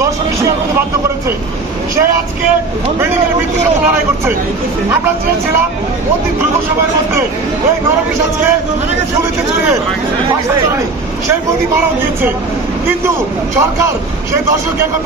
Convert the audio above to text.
দর্শনের শিকার করতে বাধ্য করেছে। সে আজকে মেডিকেল মৃত্যুর সাথে লড়াই করছে। আমরা চেয়েছিলাম অতি দ্রুত সময়ের মধ্যে এই নরবিশ আজকে গুলিতে ছুঁড়ে সেই প্রতি মারাও গিয়েছে, কিন্তু সরকার সেই দর্শককে এখন